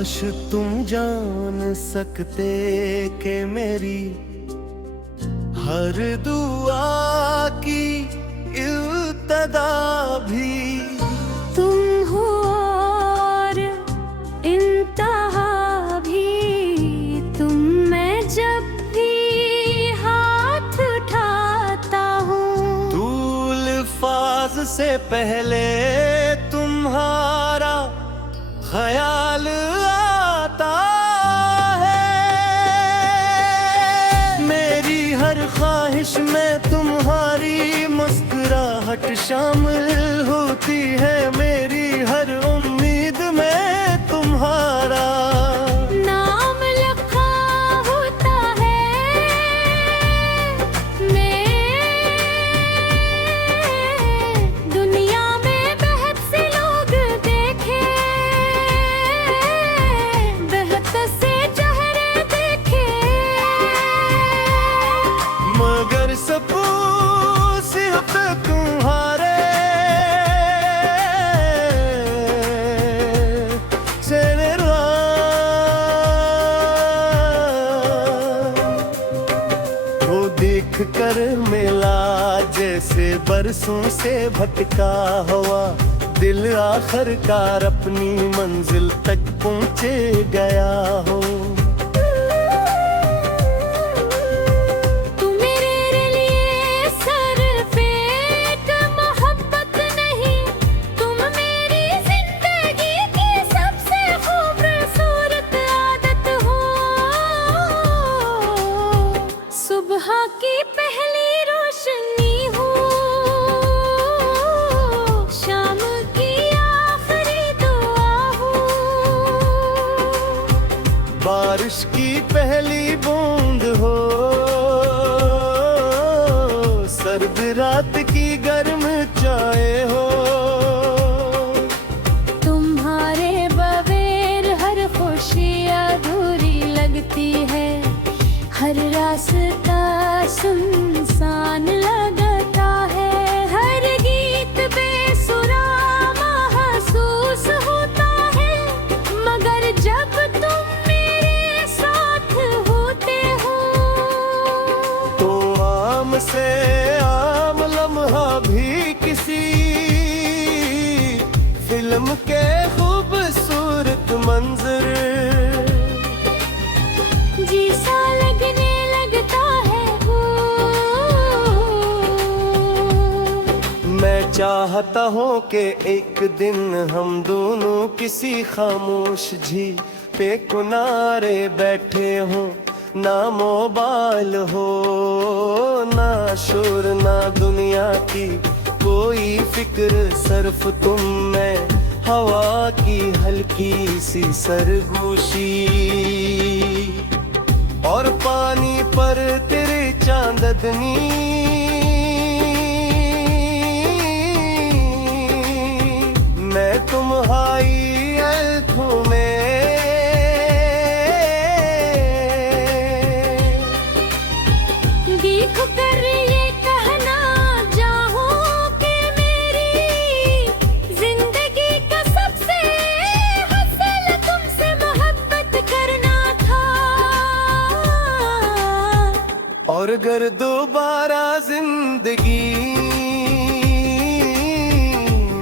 काश तुम जान सकते कि मेरी हर दुआ की इब्तिदा भी तुम हो और इंतहा भी तुम। मैं जब भी हाथ उठाता हूँ तूल फाज से पहले तुम्हारा ख्याल आता है। मेरी हर ख्वाहिश में तुम्हारी मुस्कुराहट शामिल होती है। मेरी हर उम्मीद में तुम्हारा नाम लिखा होता है। मैं दुनिया में बहुत से लोग देखे, बहुत से चेहरे देखे, मगर सब सिर्फ तुम्हारे से मेरा वो देख कर मिला जैसे बरसों से भटका हुआ दिल आखिरकार अपनी मंजिल तक पहुँचे गया हो। तुम मेरे लिए सरफेक मोहब्बत नहीं, तुम मेरी जिंदगी की सबसे खूबसूरत आदत हो। सुबह की पहली रोशनी हो, शाम की आखिरी दुआ हो। बारिश की पहली बूंद हो, सर्द रात की गर्म चाय हो। तुम्हारे बगैर हर खुशी अधूरी लगती है, हर रास्ता सुनसान लगता है, हर गीत बेसुरा महसूस होता है। मगर जब तुम मेरे साथ होते हो तो आम से आम लम्हा भी किसी फिल्म के खूबसूरत मंजर जैसा लगने लगता है वो। मैं चाहता हूँ कि एक दिन हम दोनों किसी खामोश झील पे किनारे बैठे हों, ना मोबाइल हो ना शोर ना दुनिया की कोई फिक्र, सिर्फ तुम मैं हवा की हल्की सी सरगोशी और पानी पर तेरे चांदनी। मैं तुम्हारी आँखों में देख कर ये कहना चाहूं कि मेरी जिंदगी का सबसे हासिल तुमसे मोहब्बत करना था। और अगर दोबारा जिंदगी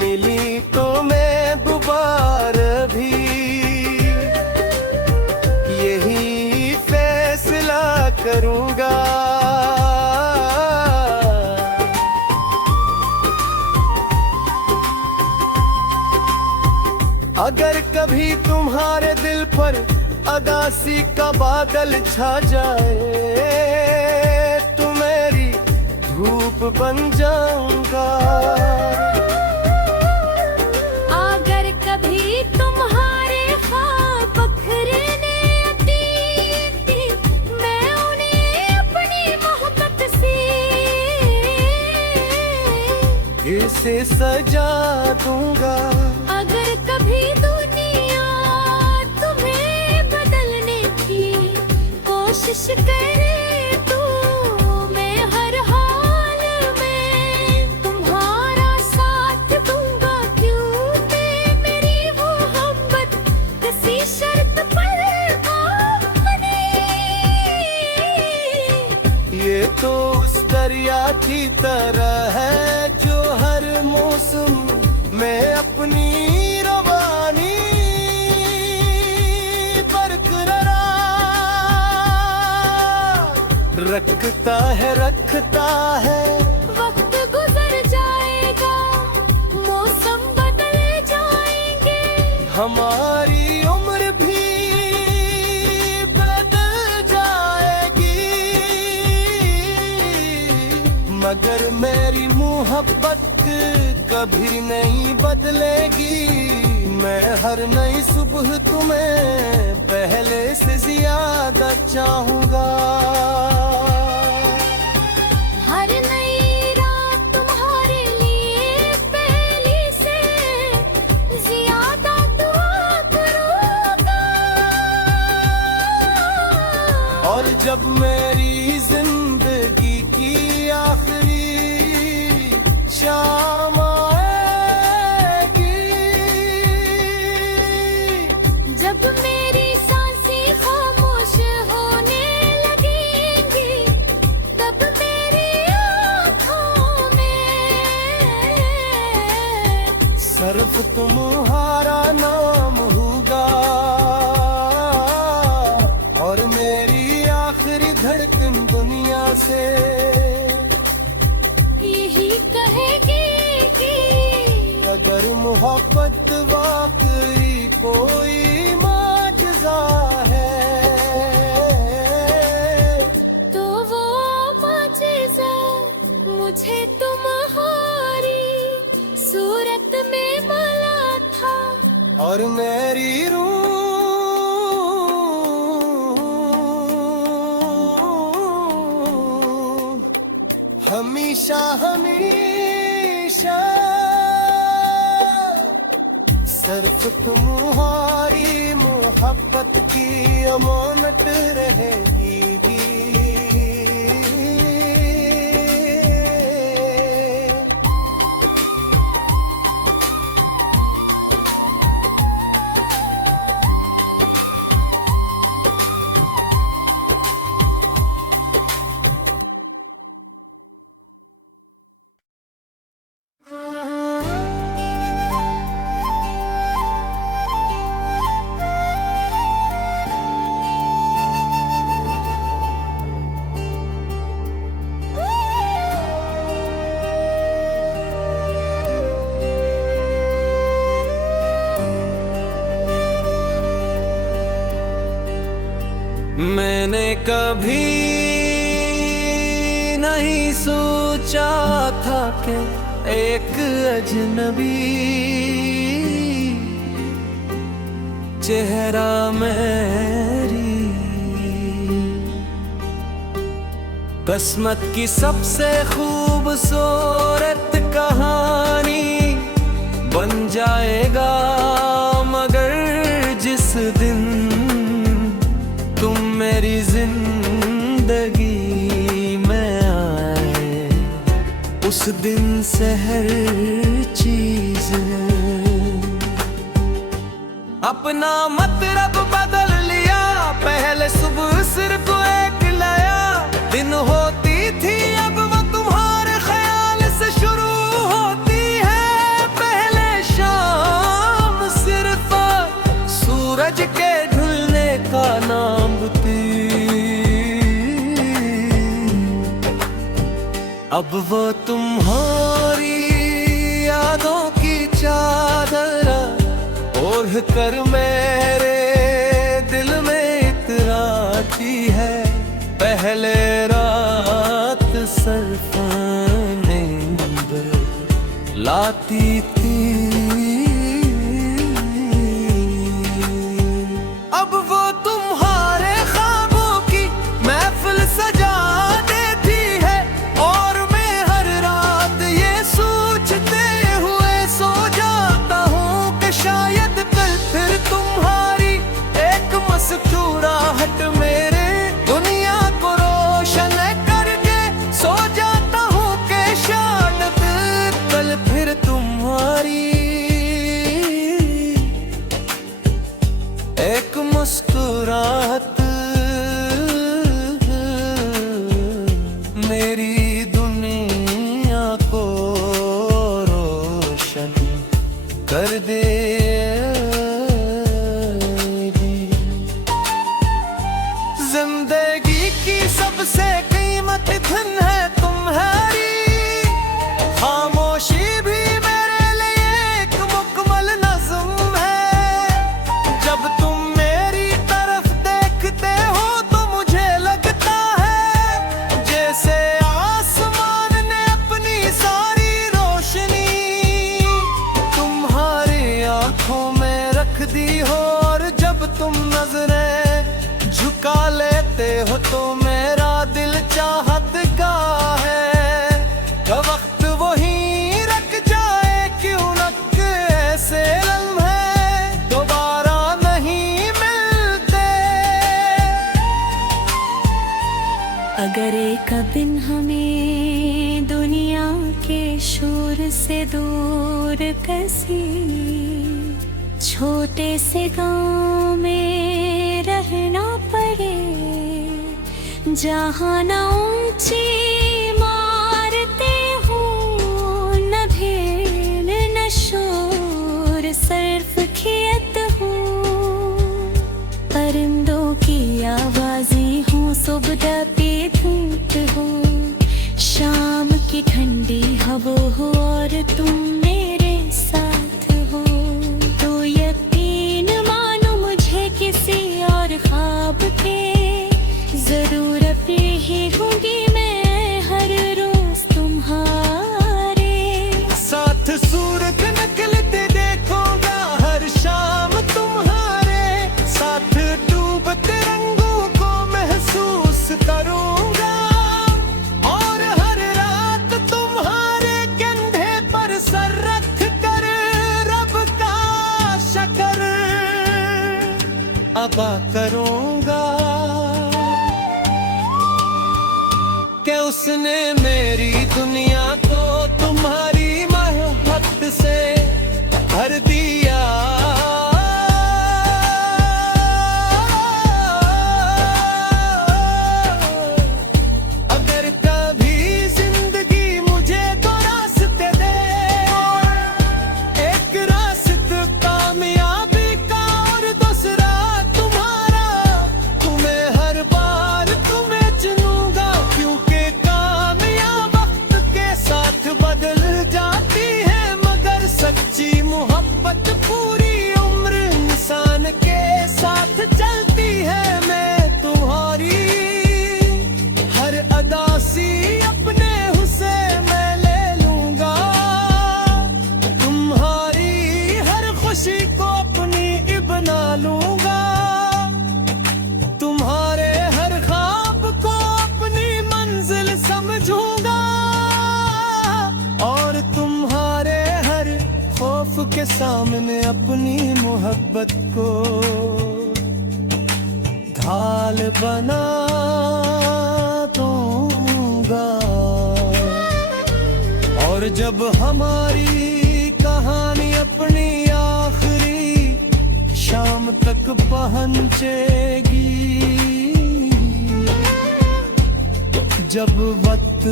मिली तो मैं दोबारा भी यही फैसला करूंगा। अगर कभी तुम्हारे दिल पर अदासी का बादल छा जाए तो मेरी धूप बन जाऊंगा। अगर कभी तुम्हारे ख्वाब बखरने आती, मैं उन्हें अपनी मोहब्बत से फिर से सजा दूंगा। अगर कभी दुनिया तुम्हें बदलने की कोशिश करे तो मैं हर हाल में तुम्हारा साथ दूंगा। क्यों मैं मेरी मोहब्बत किसी शर्त तरह है जो हर मौसम में अपनी रवानी बरकरार रखता है वक्त गुजर जाएगा, मौसम बदल जाएंगे, हमारी उम्र भी बदल जाएगी, मगर मेरी मोहब्बत कभी नहीं बदलेगी। मैं हर नई सुबह तुम्हें पहले से ज्यादा चाहूंगा, हर नई रात तुम्हारे लिए पहली से ज्यादा दुआ करूंगा। और जब मेरी जिंदगी की आखिरी शाम आएगी, जब मेरी सांसें खामोश होने लगेंगी, तब मेरी आँखों में सिर्फ तुम्हारा नाम होगा, और मेरी आखिरी धड़कन दुनिया से यही कहेगी कि अगर मोहब्बत वाकई कोई माजज़ा है, तो वो माजिज़ा मुझे तुम्हारी सूरत में मिला था। और मेरी रूह हमेशा हमेशा सिर्फ तुम्हारी मोहब्बत की अमानत रहेगी। मैंने कभी नहीं सोचा था कि एक अजनबी चेहरा मेरी किस्मत की सबसे खूबसूरत कहानी बन जाएगा। मगर जिस दिन तुम मेरी जिंदगी में आए, उस दिन से हर चीज अपना मतलब बदल लिया। पहले सुबह सिर्फ एक लाया दिन होती थी, अब वो तुम्हारे ख्याल से शुरू होती है। पहले शाम सिर्फ सूरज के ढलने का नाम थी, अब वो तुम्हारी यादों की चादर ओढ़ कर मेरे दिल में इतराती है। पहले रात सरफाने लाती थी, अब वो तुम्हारे ख्वाबों की महफिल सजा देती है। और मैं हर रात ये सोचते हुए सो जाता हूँ कि शायद कल फिर तुम्हारी एक मुस्कुराहट मेरे दुनिया को रोशन करके सो जाता हूँ कि शायद कल फिर तुम्हारी कर देगी। जिंदगी की सबसे कीमती धन है तुम्हारी, खामोशी भी मेरे लिए एक मुकम्मल नज़्म है। जब तुम मेरी तरफ देखते हो तो मुझे लगता है जैसे आसमान ने अपनी सारी रोशनी तुम्हारी आंखों में रख दी हो। और जब तुम नजरें झुका लेते हो तो मेरा दिल चाहत का है वक्त वही रख जाए, क्यों न ऐसे लम्हे दोबारा नहीं मिलते। अगर एक दिन हमें दुनिया के शोर से दूर किसी छोटे से गांव में रहना पड़े, जहाँ न ऊंची इमारतें हो, न भीड़ न शोर, सिर्फ खेत हो, परिंदों की आवाजें हो, सुबह की धूप हो, शाम की ठंडी हवा हो और तुम मेरे साथ हो, तो यकीन मानो मुझे किसी और ख्वाब के जरूरत ही होगी मैं हर रोज तुम्हारे साथ। सूरज निकलते देखूंगा हर शाम तुम्हारे साथ, डूबते रंगों को महसूस करूंगा और हर रात तुम्हारे कंधे पर सर रख कर रब का शुक्र अदा करूंगा कि उसने मेरी दुनिया को तुम्हारी मोहब्बत से भर दिया। अगर कभी जिंदगी मुझे दो रास्ते दे, एक रास्ता कामयाबी का और दूसरा तुम्हारा, तुम्हें हर बार तुम्हें चुनूंगा, क्योंकि कामयाब वक्त के साथ बदल जाती है, मगर सच्ची मोहब्बत पूरी उम्र इंसान के साथ चलती है। मैं तुम्हारी हर अदासी अपने हुस्से में ले लूंगा, तुम्हारी हर खुशी को अपनी बना लूंगा, तुम्हारे हर ख्वाब को अपनी मंजिल समझूंगा और तुम्हारे हर खौफ के सामने अपनी मोहब्बत को ढाल बना दूंगा। और जब हमारी कहानी अपनी आखिरी शाम तक पहुंचेगी, जब वक्त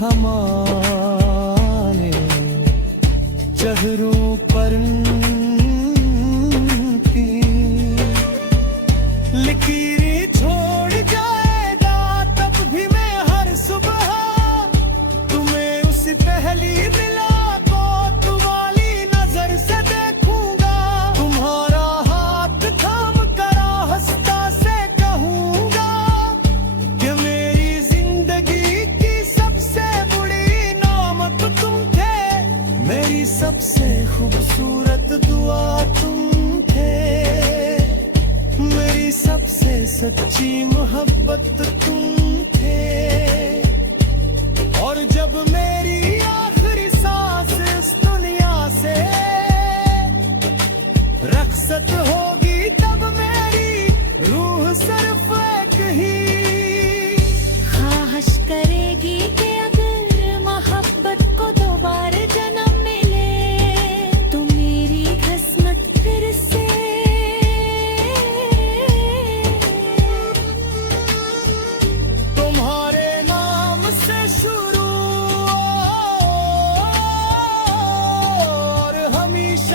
हमारे चेहरों पर की लकीरें छोड़ जाएगा, तब भी मैं हर सुबह तुम्हें उस पहली मुलाकात वाली नजर से देखूंगा, तुम्हारा हाथ थाम कर हंसता से कहूंगा कि मेरी जिंदगी की सबसे बड़ी नामत तुम थे, मेरी सबसे खूबसूरत दुआ तुम थे, मेरी सबसे सच्ची मोहब्बत तुम थे। और जब मेरी आखिरी सांस इस दुनिया से रखसत होगी, तब मेरी रूह सिर्फ एक ही ख्वाहिश करेगी कि अगर मोहब्बत को दोबारा जन्म मिले तो मेरी किस्मत फिर से तुम्हारे नाम से शुरू और हमेशा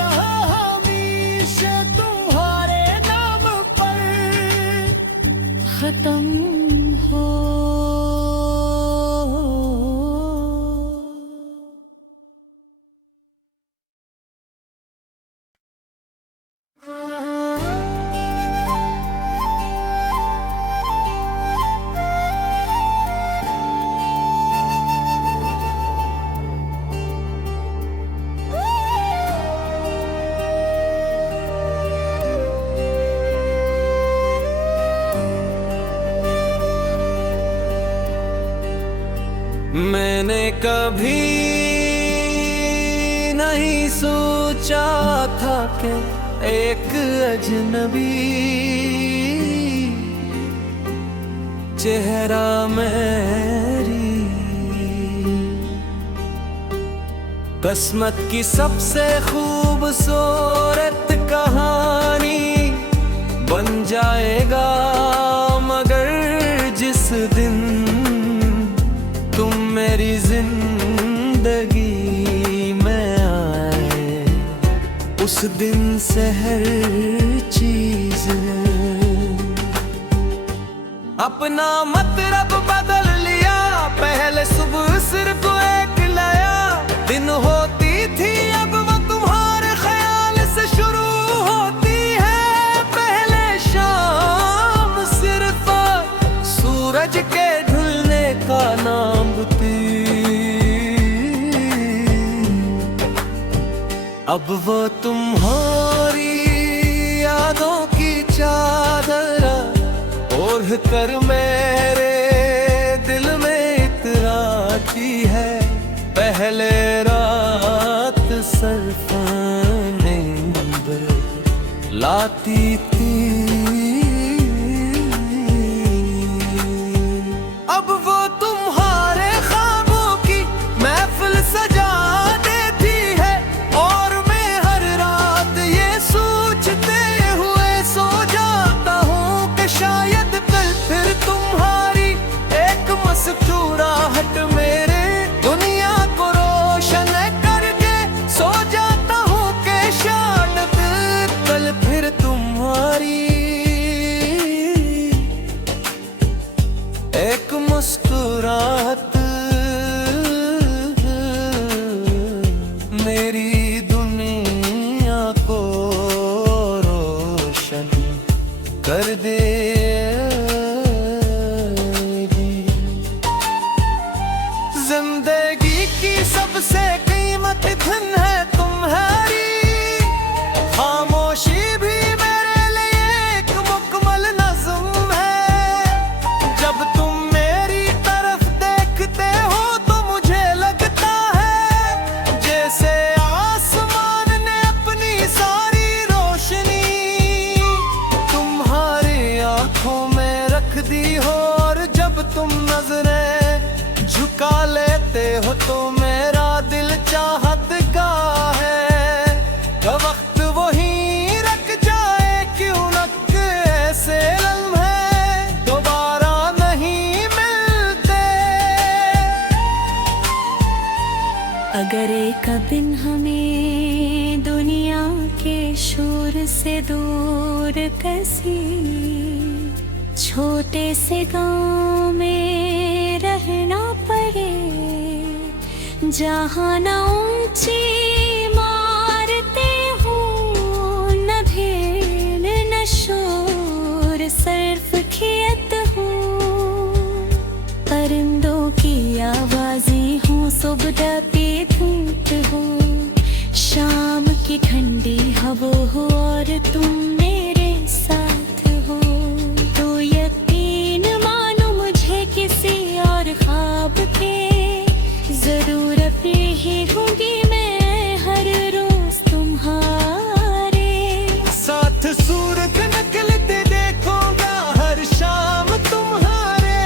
मैंने कभी नहीं सोचा था कि एक अजनबी चेहरा मेरी किस्मत की सबसे खूबसूरत कहानी बन जाएगा, मगर जिस दिन तुम मेरी जिंदगी में आए, उस दिन से हर चीज अपना मतलब बदल लिया। पहले सुबह सिर्फ एक लाया, दिन होती थी अब वो तुम्हारे ख्याल से शुरू होती है। पहले शाम सिर्फ सूरज के ढलने का नाम थी, अब वो तुम्हारी यादों की चादर ओढ़ कर मेरे दिल में इतराती है। पहले रात सरफाने लाती थी, अब वो तुम्हारे ख्वाबों की महफिल सजा देती है। और मैं हर रात ये सोचते हुए सो जाता हूँ कि शायद कल फिर तुम्हारी एक मुस्कुराहट मेरे दुनिया को रोशन करके सो जाता हूँ कि शायद कल फिर तुम्हारी एक मुस्कुराहट मेरी दुनिया को रोशन कर देगी। जिंदगी की सबसे कीमती धन है तुम्हारी खामोशी भी मेरे लिए एक मुकम्मल नज़्म है। जब तुम मेरी तरफ देखते हो तो मुझे लगता है जैसे आसमान ने अपनी सारी रोशनी तुम्हारी आंखों में रख दी हो। और जब तुम नजरें झुका लेते हो तो मेरा दिल चाहता है वक्त वही रख जाए, क्यों न ऐसे लम्हे दोबारा नहीं मिलते। अगर एक दिन हमें दुनिया के शोर से दूर किसी छोटे से गांव में रहना पड़े, जहाँ न ऊंची मारते हो न भीड़ न शोर, सिर्फ खेत हो परिंदों की आवाजें हो, सुबह की धूप हो शाम की ठंडी हवा हो और तुम मेरे साथ हो, तो यकीन मानो मुझे किसी और ख्वाब के जरूर अपनी ही होंगी मैं हर रोज तुम्हारे साथ। सूरज निकलते देखूंगा हर शाम तुम्हारे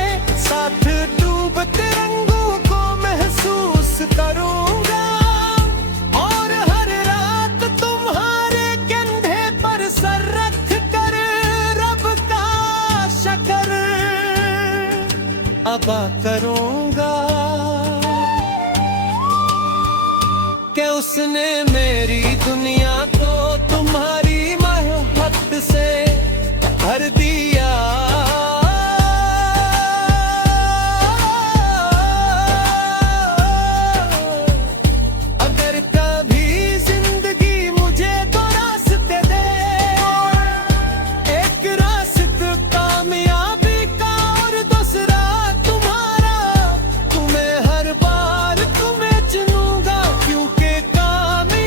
साथ, डूबते रंगों को महसूस करूंगा और हर रात तुम्हारे कंधे पर सर रख कर रब का शुक्र अदा करूंगा कि उसने मेरी दुनिया को तुम्हारी मोहब्बत से भर दिया। अगर कभी जिंदगी मुझे दो रास्ते दे, एक रास्ता कामयाबी का और दूसरा तुम्हारा, तुम्हें हर बार तुम्हें चुनूंगा क्योंकि कामयाबी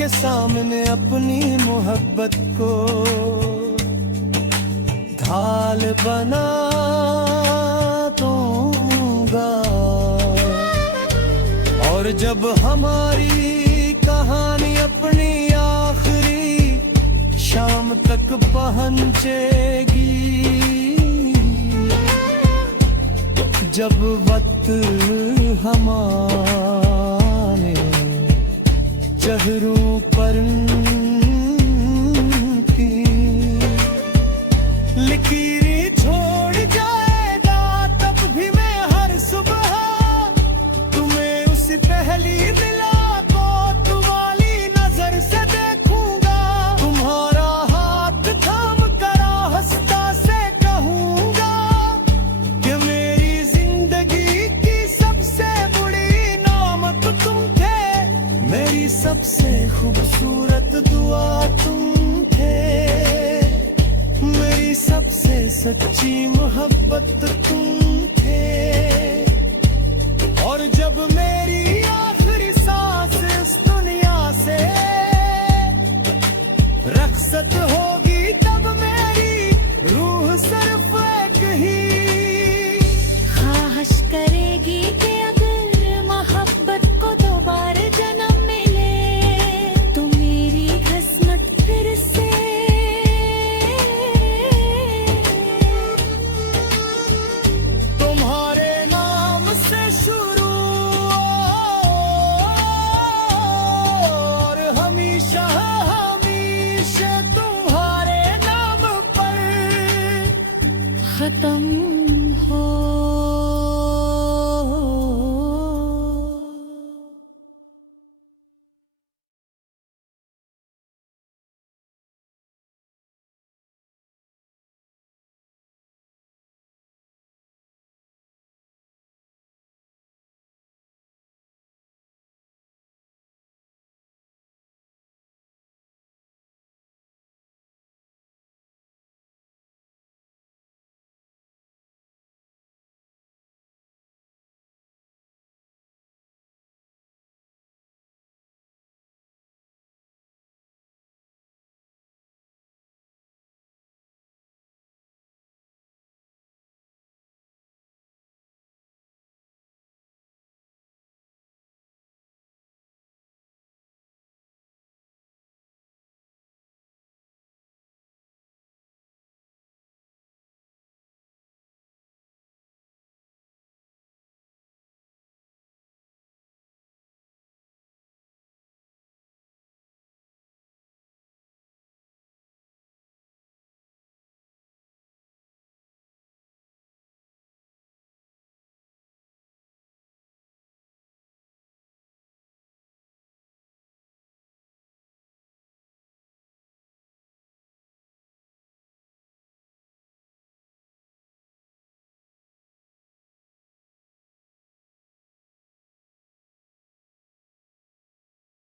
के सामने अपनी मोहब्बत को ढाल बना दूंगा। और जब हमारी कहानी अपनी आखिरी शाम तक पहुंचेगी, जब वक्त हमारे चेहरों पर की लकीरें छोड़ जाएगा, तब भी मैं हर सुबह तुम्हें उस पहली मुलाकात वाली नजर से देखूंगा। तुम्हारा हाथ थाम कर हंसता से कहूंगा कि मेरी जिंदगी की सबसे बड़ी नामत तुम थे, मेरी सबसे खूबसूरत दुआ तुम थे, मेरी सबसे सच्ची मोहब्बत तुम थे। और जब मेरी आखिरी सांस इस दुनिया से रखसत हो